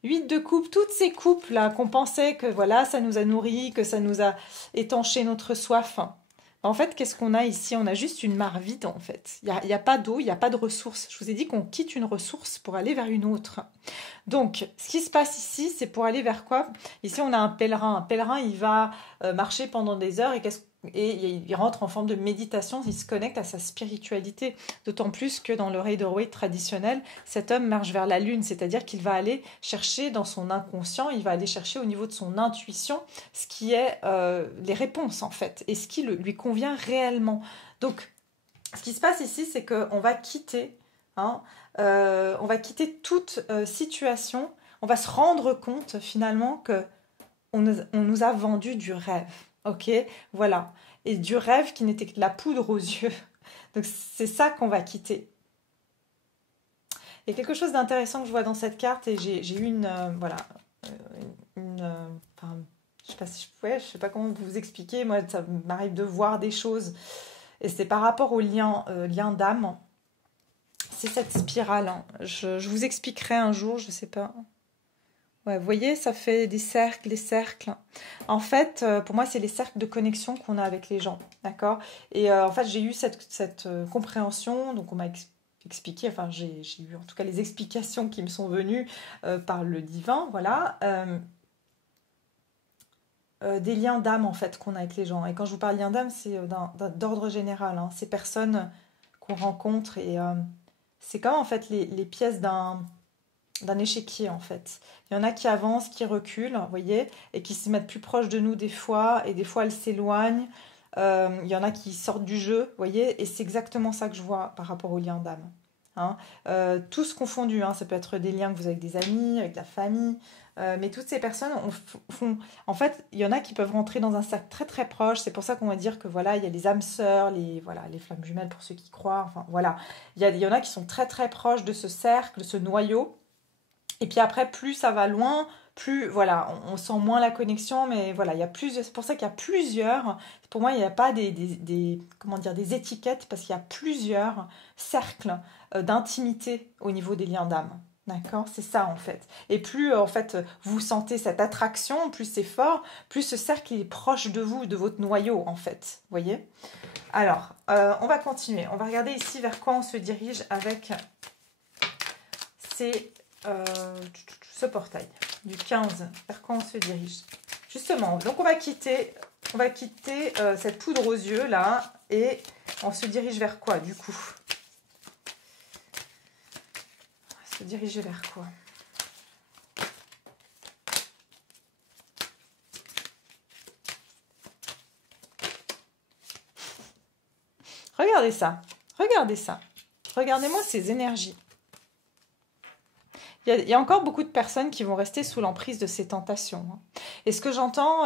8 de coupe, toutes ces coupes là qu'on pensait que voilà, ça nous a nourris, que ça nous a étanché notre soif. En fait, qu'est-ce qu'on a ici? On a juste une mare vide, en fait. Il y a pas d'eau, il n'y a pas de ressources. Je vous ai dit qu'on quitte une ressource pour aller vers une autre. Donc, ce qui se passe ici, c'est pour aller vers quoi? Ici, on a un pèlerin. Un pèlerin, il va marcher pendant des heures et il rentre en forme de méditation, il se connecte à sa spiritualité. D'autant plus que dans le Rider-Waite traditionnel, cet homme marche vers la lune, c'est-à-dire qu'il va aller chercher dans son inconscient, il va aller chercher au niveau de son intuition ce qui est les réponses en fait, et ce qui lui convient réellement. Donc, ce qui se passe ici, c'est qu'on va quitter, hein, on va quitter toute situation, on va se rendre compte finalement que on nous a vendu du rêve. Ok, voilà. Et du rêve qui n'était que de la poudre aux yeux. Donc c'est ça qu'on va quitter. Il y a quelque chose d'intéressant que je vois dans cette carte et j'ai eu voilà, enfin, je sais pas si je sais pas comment vous expliquer. Moi, ça m'arrive de voir des choses et c'est par rapport au lien d'âme. C'est cette spirale, hein. Je vous expliquerai un jour, je sais pas. Ouais, vous voyez, ça fait des cercles, des cercles. En fait, pour moi, c'est les cercles de connexion qu'on a avec les gens, d'accord? Et en fait, j'ai eu cette compréhension, donc on m'a expliqué, enfin, j'ai eu en tout cas les explications qui me sont venues par le divin, voilà, des liens d'âme, en fait, qu'on a avec les gens. Et quand je vous parle de liens d'âme, c'est d'ordre général, hein. Ces personnes qu'on rencontre et c'est comme, en fait, les pièces d'un échiquier en fait. Il y en a qui avancent, qui reculent, vous voyez, et qui se mettent plus proches de nous des fois, et des fois elles s'éloignent. Il y en a qui sortent du jeu, vous voyez, et c'est exactement ça que je vois par rapport aux liens d'âme. Hein. Tous confondus, hein, ça peut être des liens que vous avez avec des amis, avec la famille, mais toutes ces personnes font... En fait, il y en a qui peuvent rentrer dans un cercle très très proche, c'est pour ça qu'on va dire que voilà, il y a les âmes sœurs, voilà, les flammes jumelles pour ceux qui croient, enfin voilà. Il y en a qui sont très très proches de ce cercle, ce noyau. Et puis après, plus ça va loin, plus voilà, on sent moins la connexion, mais voilà, il y a plusieurs. C'est pour ça qu'il y a plusieurs. Pour moi, il n'y a pas comment dire, des étiquettes parce qu'il y a plusieurs cercles d'intimité au niveau des liens d'âme. D'accord? C'est ça en fait. Et plus en fait vous sentez cette attraction, plus c'est fort, plus ce cercle est proche de vous, de votre noyau en fait. Vous voyez? Alors, on va continuer. On va regarder ici vers quoi on se dirige avec ce portail du 15. Vers quoi on se dirige? Justement, donc on va quitter cette poudre aux yeux là et on se dirige vers quoi du coup? On va se diriger vers quoi? Regardez ça, regardez ça. Regardez-moi ces énergies. Il y a encore beaucoup de personnes qui vont rester sous l'emprise de ces tentations. Et ce que j'entends,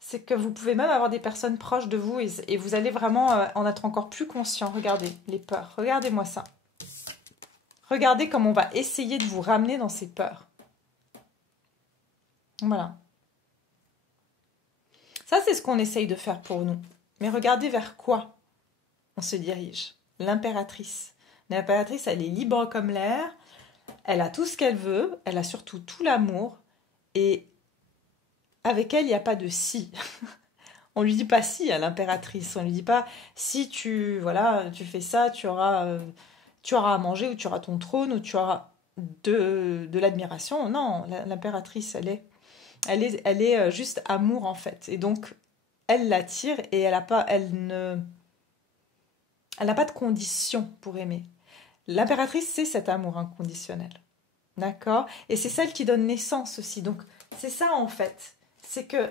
c'est que vous pouvez même avoir des personnes proches de vous et vous allez vraiment en être encore plus conscient. Regardez les peurs, regardez-moi ça. Regardez comment on va essayer de vous ramener dans ces peurs. Voilà. Ça, c'est ce qu'on essaye de faire pour nous. Mais regardez vers quoi on se dirige. L'impératrice. L'impératrice, elle est libre comme l'air. Elle a tout ce qu'elle veut. Elle a surtout tout l'amour. Et avec elle, il n'y a pas de si. On lui dit pas si à l'impératrice. On lui dit pas si tu fais ça, tu auras à manger ou tu auras ton trône ou tu auras de l'admiration. Non, l'impératrice, elle est juste amour en fait. Et donc, elle l'attire et elle n'a pas de condition pour aimer. L'impératrice, c'est cet amour inconditionnel. D'accord? Et c'est celle qui donne naissance aussi. Donc, c'est ça en fait. C'est que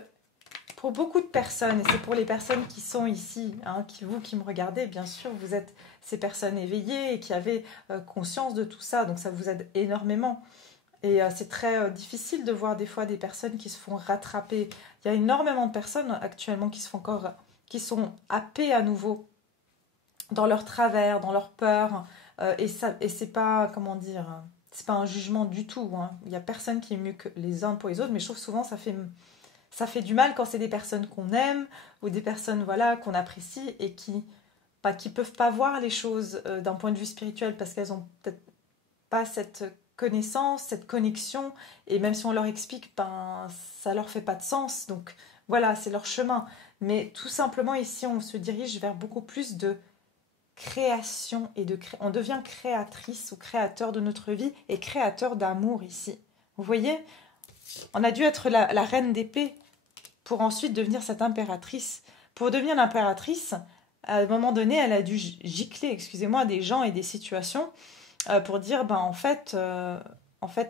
pour beaucoup de personnes, et c'est pour les personnes qui sont ici, vous qui me regardez, bien sûr, vous êtes ces personnes éveillées et qui avez conscience de tout ça. Donc, ça vous aide énormément. Et c'est très difficile de voir des fois des personnes qui se font rattraper. Il y a énormément de personnes actuellement qui sont happées à nouveau dans leur travers, dans leur peur. Et c'est pas, comment dire, c'est pas un jugement du tout. Il y a personne qui est mieux que les uns pour les autres, mais je trouve souvent ça fait du mal quand c'est des personnes qu'on aime ou des personnes qu'on apprécie et qui peuvent pas voir les choses d'un point de vue spirituel parce qu'elles ont peut-être pas cette connaissance, cette connexion, et même si on leur explique, ça leur fait pas de sens. Donc voilà, c'est leur chemin. Mais tout simplement ici, on se dirige vers beaucoup plus de création et on devient créatrice ou créateur de notre vie et créateur d'amour ici. Vous voyez, on a dû être la reine d'épée pour ensuite devenir cette impératrice. Pour devenir l'impératrice, à un moment donné, elle a dû gicler, excusez-moi, des gens et des situations pour dire, en fait,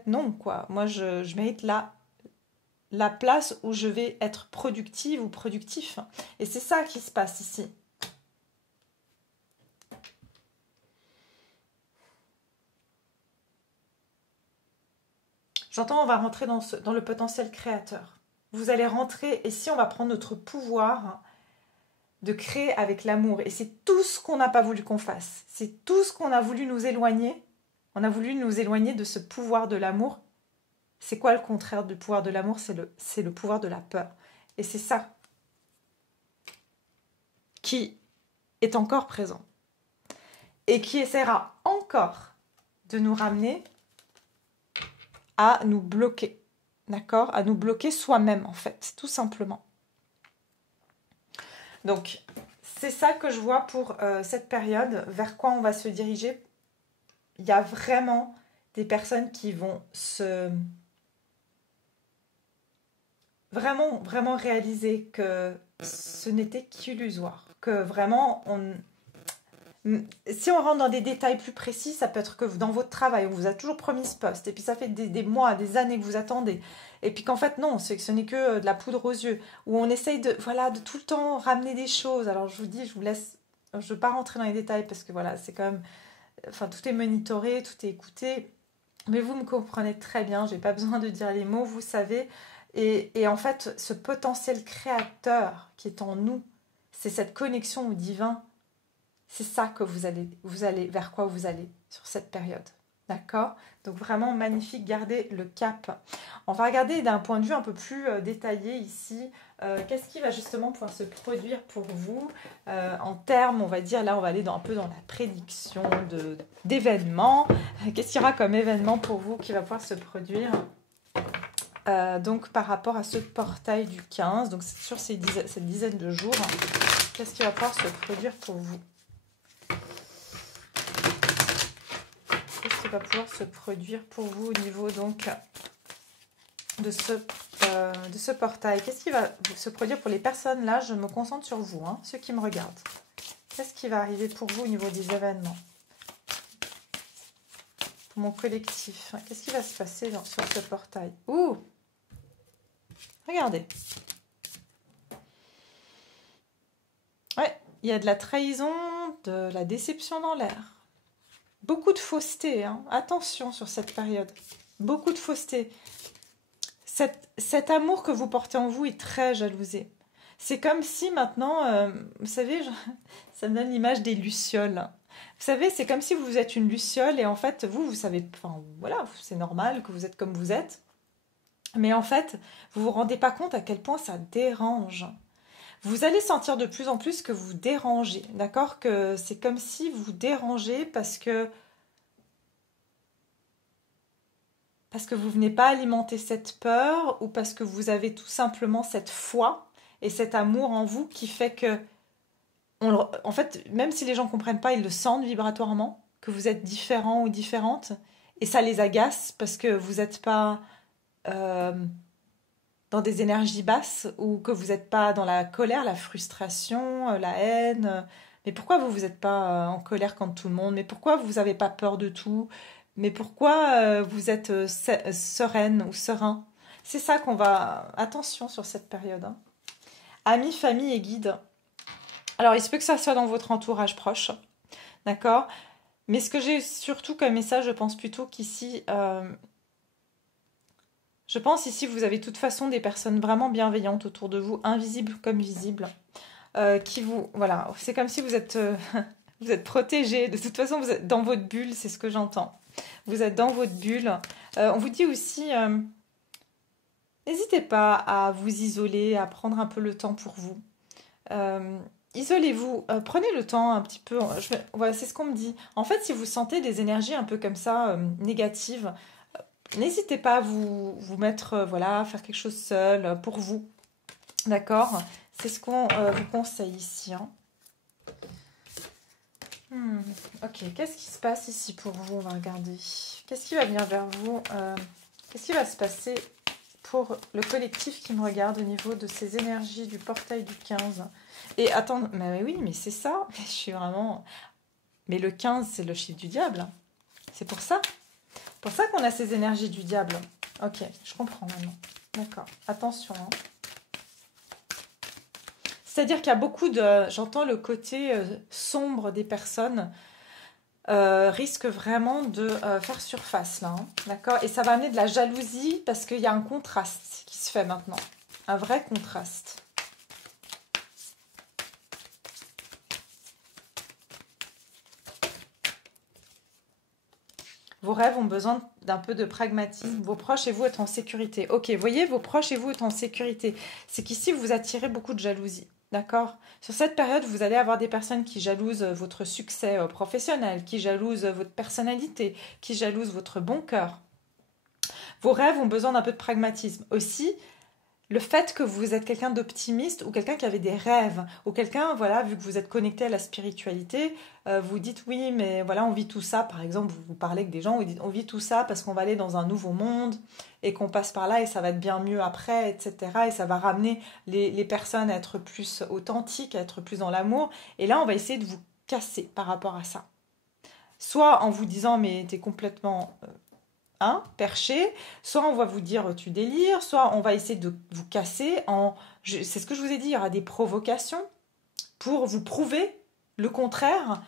non, quoi. Moi, je mérite la place où je vais être productive ou productif. Et c'est ça qui se passe ici. J'entends, on va rentrer dans le potentiel créateur. Vous allez rentrer, et si on va prendre notre pouvoir de créer avec l'amour. Et c'est tout ce qu'on n'a pas voulu qu'on fasse. C'est tout ce qu'on a voulu nous éloigner. On a voulu nous éloigner de ce pouvoir de l'amour. C'est quoi le contraire du pouvoir de l'amour? C'est le pouvoir de la peur. Et c'est ça qui est encore présent. Et qui essaiera encore de nous ramener à nous bloquer. D'accord? À nous bloquer soi-même, en fait, tout simplement. Donc, c'est ça que je vois pour cette période. Vers quoi on va se diriger? Il y a vraiment des personnes qui vont vraiment réaliser que ce n'était qu'illusoire. Que vraiment, si on rentre dans des détails plus précis, ça peut être que dans votre travail, on vous a toujours promis ce poste, et puis ça fait des mois, des années que vous attendez, et puis qu'en fait non, ce n'est que de la poudre aux yeux, où on essaye de tout le temps ramener des choses. Alors je vous dis, je vous laisse, je ne veux pas rentrer dans les détails, parce que c'est quand même, tout est monitoré, tout est écouté, mais vous me comprenez très bien, j'ai pas besoin de dire les mots, vous savez, et en fait, ce potentiel créateur qui est en nous, c'est cette connexion au divin. C'est ça que vous allez vers quoi vous allez sur cette période. D'accord? Donc vraiment magnifique, gardez le cap. On va regarder d'un point de vue un peu plus détaillé ici Qu'est-ce qui va justement pouvoir se produire pour vous en termes, on va dire, là on va aller un peu dans la prédiction d'événements. Qu'est-ce qu'il y aura comme événement pour vous qui va pouvoir se produire donc par rapport à ce portail du 15, donc sur cette dizaine de jours, qu'est-ce qui va pouvoir se produire pour vous? Qu'est-ce qui va pouvoir se produire pour vous au niveau donc de ce portail? Qu'est-ce qui va se produire pour les personnes là? Je me concentre sur vous, hein, ceux qui me regardent. Qu'est-ce qui va arriver pour vous au niveau des événements? Pour mon collectif, qu'est-ce qui va se passer sur ce portail? Ouh! Regardez. Ouais, il y a de la trahison, de la déception dans l'air. Beaucoup de fausseté, hein. Attention sur cette période. Beaucoup de fausseté. Cet amour que vous portez en vous est très jalousé. C'est comme si maintenant, vous savez, ça me donne l'image des lucioles. Vous savez, c'est comme si vous êtes une luciole et en fait, vous savez, enfin voilà, c'est normal que vous êtes comme vous êtes. Mais en fait, vous vous rendez pas compte à quel point ça dérange. Vous allez sentir de plus en plus que vous dérangez, d'accord? Que c'est comme si vous dérangez parce que vous venez pas alimenter cette peur ou parce que vous avez tout simplement cette foi et cet amour en vous qui fait que, en fait, même si les gens comprennent pas, ils le sentent vibratoirement, que vous êtes différent ou différente et ça les agace parce que vous n'êtes pas dans des énergies basses ou que vous n'êtes pas dans la colère, la frustration, la haine. Mais pourquoi vous n'êtes pas en colère contre tout le monde? Mais pourquoi vous n'avez pas peur de tout? Mais pourquoi vous êtes sereine ou serein? C'est ça qu'on va... Attention sur cette période. Hein. Amis, famille et guides. Alors, il se peut que ça soit dans votre entourage proche. D'accord? Mais ce que j'ai surtout comme message, je pense plutôt qu'ici... je pense ici vous avez de toute façon des personnes vraiment bienveillantes autour de vous, invisibles comme visibles, qui vous... Voilà, c'est comme si vous êtes, vous êtes protégés. De toute façon, vous êtes dans votre bulle, c'est ce que j'entends. Vous êtes dans votre bulle. On vous dit aussi, n'hésitez pas à vous isoler, à prendre un peu le temps pour vous. Isolez-vous, prenez le temps un petit peu. Voilà, c'est ce qu'on me dit. En fait, si vous sentez des énergies un peu comme ça, négatives, n'hésitez pas à vous mettre, voilà, faire quelque chose seul pour vous. D'accord? C'est ce qu'on vous conseille ici. Hein. Ok, qu'est-ce qui se passe ici pour vous? On va regarder. Qu'est-ce qui va venir vers vous? Qu'est-ce qui va se passer pour le collectif qui me regarde au niveau de ces énergies du portail du 15? Et attends, mais oui, mais c'est ça. Je suis vraiment... Mais le 15, c'est le chiffre du diable. C'est pour ça. C'est pour ça qu'on a ces énergies du diable. Ok, je comprends maintenant. D'accord, attention. Hein. C'est-à-dire qu'il y a beaucoup de... J'entends le côté sombre des personnes risque vraiment de faire surface là. Hein, d'accord? Et ça va amener de la jalousie parce qu'il y a un contraste qui se fait maintenant. Un vrai contraste. Vos rêves ont besoin d'un peu de pragmatisme. Vos proches et vous êtes en sécurité. Ok, vous voyez, vos proches et vous êtes en sécurité. C'est qu'ici, vous attirez beaucoup de jalousie. D'accord? Sur cette période, vous allez avoir des personnes qui jalousent votre succès professionnel, qui jalousent votre personnalité, qui jalousent votre bon cœur. Vos rêves ont besoin d'un peu de pragmatisme. Aussi, le fait que vous êtes quelqu'un d'optimiste ou quelqu'un qui avait des rêves ou quelqu'un, voilà, vu que vous êtes connecté à la spiritualité, vous dites oui, mais voilà, on vit tout ça. Par exemple, vous parlez avec des gens, vous dites on vit tout ça parce qu'on va aller dans un nouveau monde et qu'on passe par là et ça va être bien mieux après, etc. Et ça va ramener les personnes à être plus authentiques, à être plus dans l'amour. Et là, on va essayer de vous casser par rapport à ça. Soit en vous disant mais t'es complètement... perché, soit on va vous dire tu délires, soit on va essayer de vous casser c'est ce que je vous ai dit, il y aura des provocations pour vous prouver le contraire,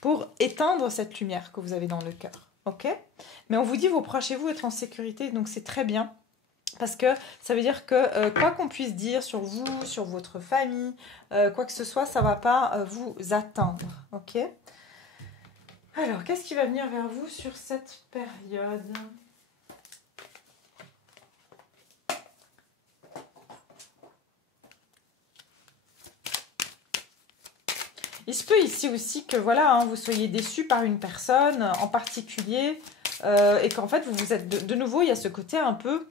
pour éteindre cette lumière que vous avez dans le cœur, ok? Mais on vous dit vos proches et vous être en sécurité, donc c'est très bien, parce que ça veut dire que quoi qu'on puisse dire sur vous, sur votre famille, quoi que ce soit, ça ne va pas vous atteindre, ok? Alors, qu'est-ce qui va venir vers vous sur cette période? Il se peut ici aussi que voilà, hein, vous soyez déçu par une personne en particulier et qu'en fait, vous vous êtes de nouveau, il y a ce côté un peu,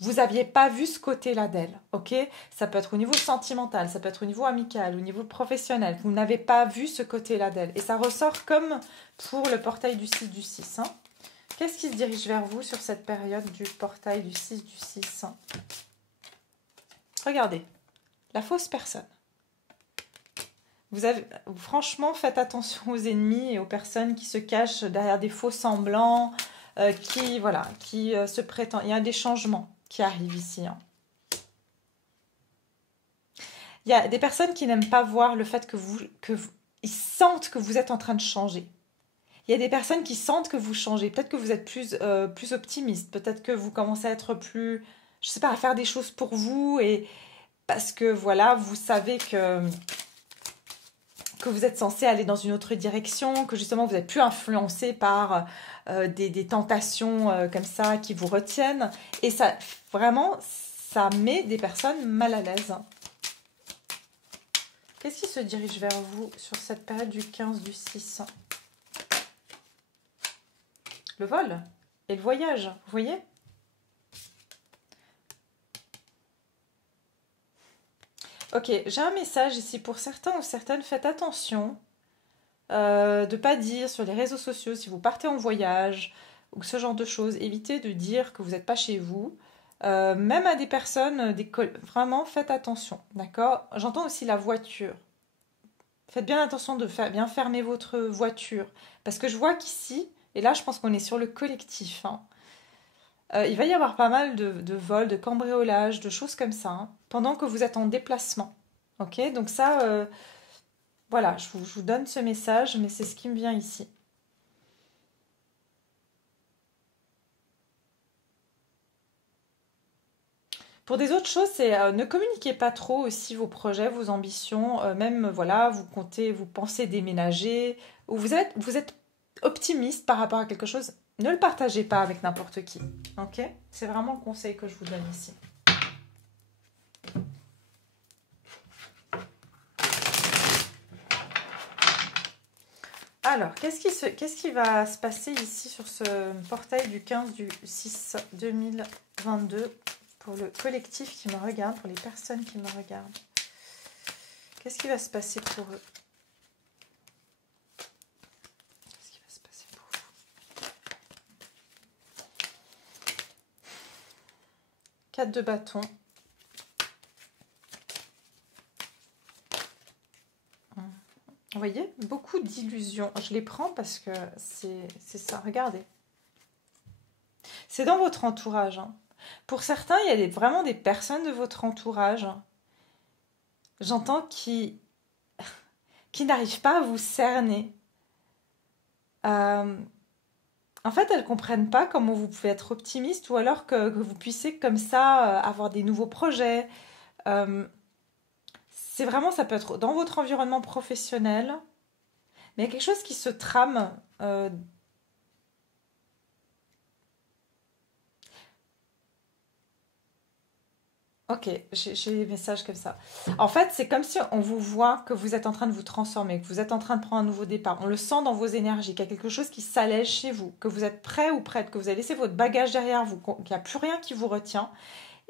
vous n'aviez pas vu ce côté-là d'elle, ok? Ça peut être au niveau sentimental, ça peut être au niveau amical, au niveau professionnel. Vous n'avez pas vu ce côté-là d'elle. Et ça ressort comme pour le portail du 6 du 6. Hein. Qu'est-ce qui se dirige vers vous sur cette période du portail du 6 du 6? Regardez, la fausse personne. Franchement, faites attention aux ennemis et aux personnes qui se cachent derrière des faux semblants, qui se prétendent. Il y a des changements qui arrivent ici. Hein. Il y a des personnes qui n'aiment pas voir le fait ils sentent que vous êtes en train de changer. Il y a des personnes qui sentent que vous changez. Peut-être que vous êtes plus optimiste. Peut-être que vous commencez à être plus, je sais pas, à faire des choses pour vous et parce que voilà, vous savez que vous êtes censé aller dans une autre direction, que justement vous n'êtes plus influencé par des tentations comme ça qui vous retiennent. Et ça, vraiment, ça met des personnes mal à l'aise. Qu'est-ce qui se dirige vers vous sur cette période du 15 du 6? Le vol et le voyage, vous voyez? Ok, j'ai un message ici pour certains ou certaines. Faites attention de ne pas dire sur les réseaux sociaux si vous partez en voyage ou ce genre de choses. Évitez de dire que vous n'êtes pas chez vous. Même à des personnes, vraiment faites attention, d'accord? J'entends aussi la voiture. Faites bien attention de bien fermer votre voiture. Parce que je vois qu'ici, et là je pense qu'on est sur le collectif, hein, il va y avoir pas mal de vols, de cambriolages, de choses comme ça, hein, pendant que vous êtes en déplacement. Ok, donc ça, voilà, je vous donne ce message, mais c'est ce qui me vient ici. Pour des autres choses, c'est ne communiquez pas trop aussi vos projets, vos ambitions, même voilà, vous pensez déménager, ou vous êtes optimiste par rapport à quelque chose, ne le partagez pas avec n'importe qui. Ok? C'est vraiment le conseil que je vous donne ici. Alors, qu'est-ce qui va se passer ici sur ce portail du 15 du 6 2022 pour le collectif qui me regarde, pour les personnes qui me regardent? Qu'est-ce qui va se passer pour eux? Qu'est-ce qui va se passer pour vous? 4 de bâton. Vous voyez, beaucoup d'illusions. Je les prends parce que c'est ça. Regardez. C'est dans votre entourage. Hein. Pour certains, il y a vraiment des personnes de votre entourage. J'entends qui n'arrivent pas à vous cerner. En fait, elles ne comprennent pas comment vous pouvez être optimiste ou alors que vous puissiez comme ça avoir des nouveaux projets. C'est vraiment, ça peut être dans votre environnement professionnel, mais il y a quelque chose qui se trame. Ok, j'ai des messages comme ça. En fait, c'est comme si on vous voit que vous êtes en train de vous transformer, que vous êtes en train de prendre un nouveau départ. On le sent dans vos énergies, qu'il y a quelque chose qui s'allège chez vous, que vous êtes prêt ou prête, que vous avez laissé votre bagage derrière vous, qu'il n'y a plus rien qui vous retient.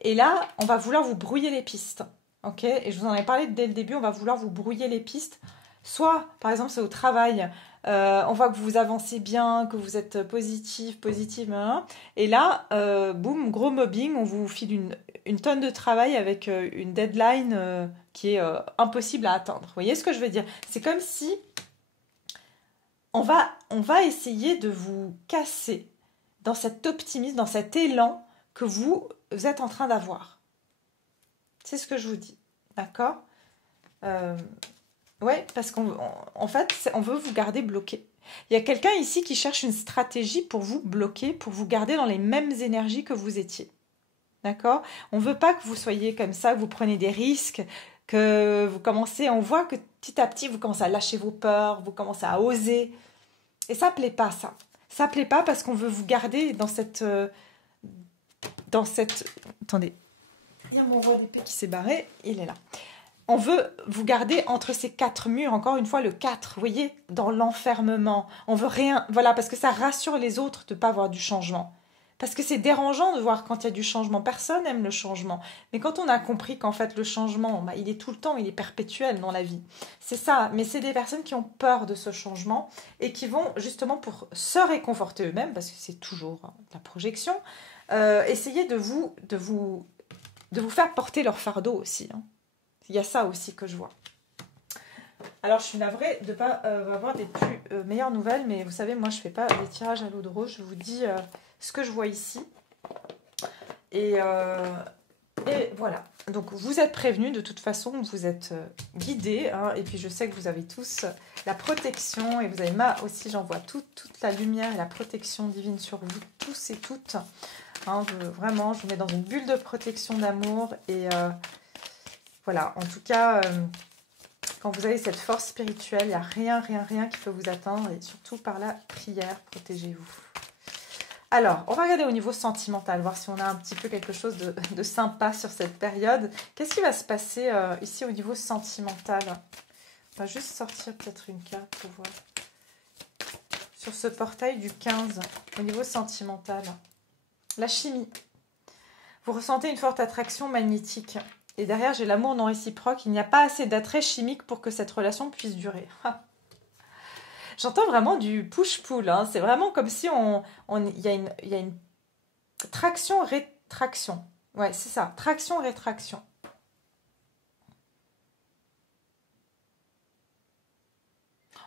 Et là, on va vouloir vous brouiller les pistes. Ok, et je vous en ai parlé dès le début, on va vouloir vous brouiller les pistes. Soit, par exemple, c'est au travail, on voit que vous avancez bien, que vous êtes positive, hein. Et là, boum, gros mobbing, on vous file une tonne de travail avec une deadline qui est impossible à atteindre. Vous voyez ce que je veux dire? C'est comme si on va essayer de vous casser dans cet optimisme, dans cet élan que vous êtes en train d'avoir. C'est ce que je vous dis, d'accord? Ouais, parce qu'en fait, on veut vous garder bloqué. Il y a quelqu'un ici qui cherche une stratégie pour vous bloquer, pour vous garder dans les mêmes énergies que vous étiez. D'accord? On ne veut pas que vous soyez comme ça, que vous prenez des risques, que vous commencez, on voit que petit à petit, vous commencez à lâcher vos peurs, vous commencez à oser. Et ça ne plaît pas, ça. Ça ne plaît pas parce qu'on veut vous garder dans cette... Attendez. Il y a mon roi d'épée qui s'est barré, il est là. On veut vous garder entre ces quatre murs, encore une fois le 4, vous voyez, dans l'enfermement. On veut rien, voilà, parce que ça rassure les autres de ne pas avoir du changement. Parce que c'est dérangeant de voir quand il y a du changement. Personne n'aime le changement. Mais quand on a compris qu'en fait le changement, il est tout le temps, il est perpétuel dans la vie. C'est ça, mais c'est des personnes qui ont peur de ce changement et qui vont justement pour se réconforter eux-mêmes, parce que c'est toujours la projection, essayer de vous faire porter leur fardeau aussi. Il y a ça aussi que je vois. Alors, je suis navrée de ne pas avoir des plus meilleures nouvelles, mais vous savez, moi, je ne fais pas des tirages à l'eau de rose. Je vous dis ce que je vois ici. Et voilà. Donc, vous êtes prévenus. De toute façon, vous êtes guidés. Et puis, je sais que vous avez tous la protection. Et vous avez aussi, j'en vois toute la lumière et la protection divine sur vous, tous et toutes. Vraiment, je vous mets dans une bulle de protection d'amour. Et voilà, en tout cas, quand vous avez cette force spirituelle, il n'y a rien qui peut vous atteindre. Et surtout par la prière, protégez-vous. Alors, on va regarder au niveau sentimental, voir si on a un petit peu quelque chose de sympa sur cette période. Qu'est-ce qui va se passer ici au niveau sentimental? On va juste sortir peut-être une carte pour voir. Sur ce portail du 15, au niveau sentimental. La chimie. Vous ressentez une forte attraction magnétique. Et derrière, j'ai l'amour non réciproque. Il n'y a pas assez d'attrait chimique pour que cette relation puisse durer. J'entends vraiment du push-pull. C'est vraiment comme si il y a une traction-rétraction. Ouais, c'est ça. Traction-rétraction.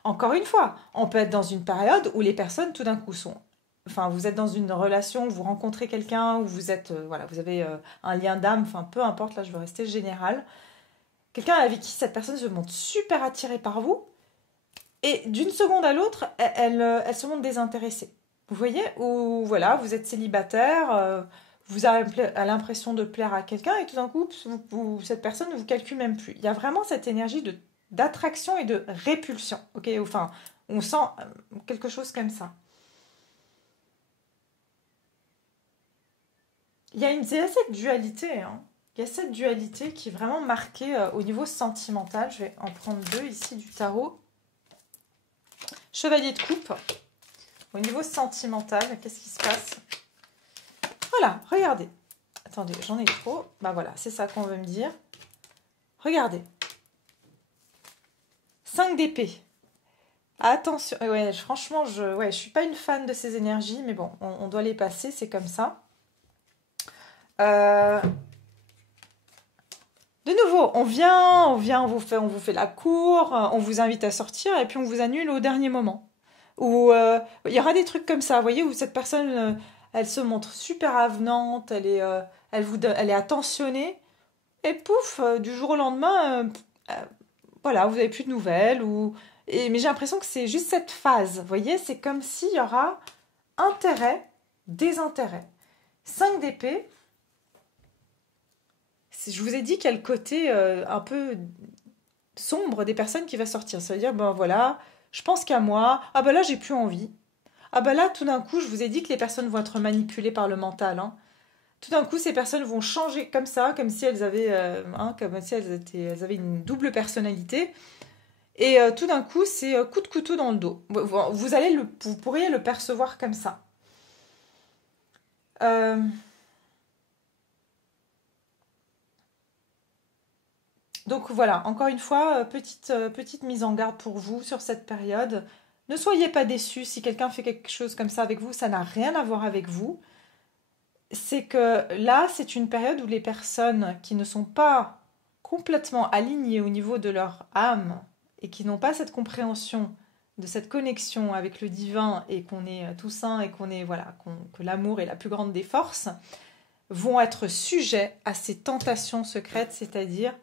Encore une fois, on peut être dans une période où les personnes, tout d'un coup, vous êtes dans une relation où vous rencontrez quelqu'un, où vous êtes, vous avez un lien d'âme, peu importe, là je veux rester général. Quelqu'un avec qui cette personne se montre super attirée par vous, et d'une seconde à l'autre, elle se montre désintéressée. Vous voyez? Ou voilà, vous êtes célibataire, vous avez l'impression de plaire à quelqu'un, et tout d'un coup, cette personne ne vous calcule même plus. Il y a vraiment cette énergie d'attraction et de répulsion. Okay? On sent quelque chose comme ça. Il y a cette dualité, Il y a cette dualité qui est vraiment marquée au niveau sentimental. Je vais en prendre deux ici du tarot. Chevalier de coupe. Au niveau sentimental, qu'est-ce qui se passe? Voilà, regardez. Attendez, j'en ai trop. Voilà, c'est ça qu'on veut me dire. Regardez. 5 d'épée. Attention. Ouais, franchement, je suis pas une fan de ces énergies, mais bon, on doit les passer, c'est comme ça. De nouveau, on vous fait la cour, on vous invite à sortir et puis on vous annule au dernier moment. Ou il y aura des trucs comme ça, vous voyez, où cette personne, elle se montre super avenante, elle est attentionnée, et pouf, du jour au lendemain, voilà, vous n'avez plus de nouvelles. Mais j'ai l'impression que c'est juste cette phase, vous voyez, c'est comme s'il y aura intérêt, désintérêt. 5 d'épée. Je vous ai dit qu'il y a le côté un peu sombre des personnes qui va sortir. Ça veut dire, voilà, je pense qu'à moi. Ah là, j'ai plus envie. Ah là, tout d'un coup, je vous ai dit que les personnes vont être manipulées par le mental. Tout d'un coup, ces personnes vont changer comme ça, comme si elles avaient, elles avaient une double personnalité. Et tout d'un coup, c'est coup de couteau dans le dos. Vous pourriez le percevoir comme ça. Donc voilà, encore une fois, petite mise en garde pour vous sur cette période. Ne soyez pas déçus si quelqu'un fait quelque chose comme ça avec vous, ça n'a rien à voir avec vous. C'est que là, c'est une période où les personnes qui ne sont pas complètement alignées au niveau de leur âme et qui n'ont pas cette compréhension de cette connexion avec le divin et qu'on est tout saint et que l'amour est la plus grande des forces, vont être sujets à ces tentations secrètes, c'est-à-dire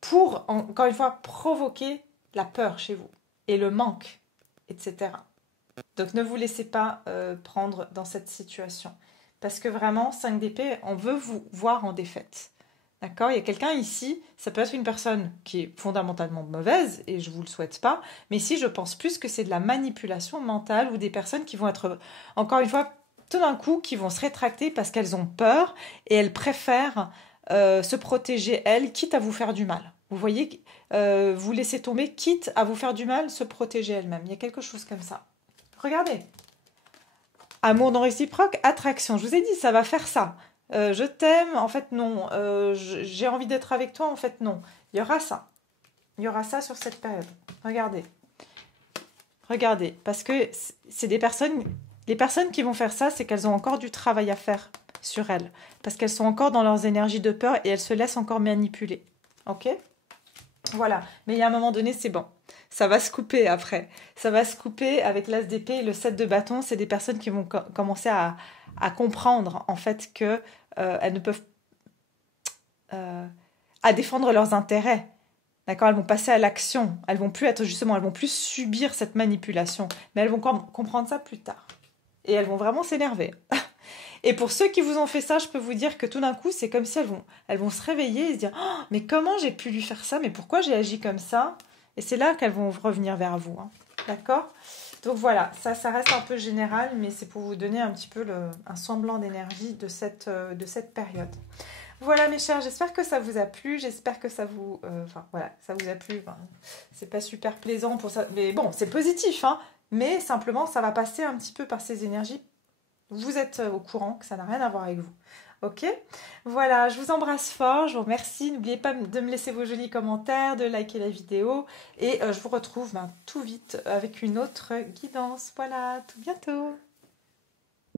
pour, encore une fois, provoquer la peur chez vous et le manque, etc. Donc ne vous laissez pas prendre dans cette situation. Parce que vraiment, 5 d'épée, on veut vous voir en défaite. D'accord? Il y a quelqu'un ici, ça peut être une personne qui est fondamentalement mauvaise, et je ne vous le souhaite pas, mais ici, je pense plus que c'est de la manipulation mentale ou des personnes qui vont être, encore une fois, tout d'un coup, qui vont se rétracter parce qu'elles ont peur et elles préfèrent se protéger, elles, quitte à vous faire du mal. Vous voyez, vous laissez tomber, quitte à vous faire du mal, se protéger elle-même. Il y a quelque chose comme ça. Regardez. Amour non réciproque, attraction. Je vous ai dit, ça va faire ça. Je t'aime, en fait non. J'ai envie d'être avec toi, en fait non. Il y aura ça. Il y aura ça sur cette période. Regardez. Regardez. Parce que c'est des personnes... Les personnes qui vont faire ça, c'est qu'elles ont encore du travail à faire sur elles. Parce qu'elles sont encore dans leurs énergies de peur et elles se laissent encore manipuler. Ok ? Voilà. Mais il y a un moment donné, c'est bon. Ça va se couper après. Ça va se couper avec l'as d'épée et le 7 de bâton. C'est des personnes qui vont commencer à comprendre, en fait, que elles ne peuvent... à défendre leurs intérêts. D'accord, elles vont passer à l'action. Elles vont plus être justement, elles vont plus subir cette manipulation. Mais elles vont comprendre ça plus tard. Et elles vont vraiment s'énerver. Et pour ceux qui vous ont fait ça, je peux vous dire que tout d'un coup, c'est comme si elles vont se réveiller et se dire oh, mais comment j'ai pu lui faire ça? Mais pourquoi j'ai agi comme ça? Et c'est là qu'elles vont revenir vers vous. Hein. D'accord? Donc voilà, ça reste un peu général, mais c'est pour vous donner un petit peu un semblant d'énergie de cette période. Voilà mes chers, j'espère que ça vous a plu, j'espère que ça vous... voilà, ça vous a plu. C'est pas super plaisant pour ça, mais bon, c'est positif, hein. Mais simplement, ça va passer un petit peu par ces énergies. Vous êtes au courant que ça n'a rien à voir avec vous. Ok? Voilà, je vous embrasse fort, je vous remercie. N'oubliez pas de me laisser vos jolis commentaires, de liker la vidéo. Et je vous retrouve tout vite avec une autre guidance. Voilà, tout bientôt.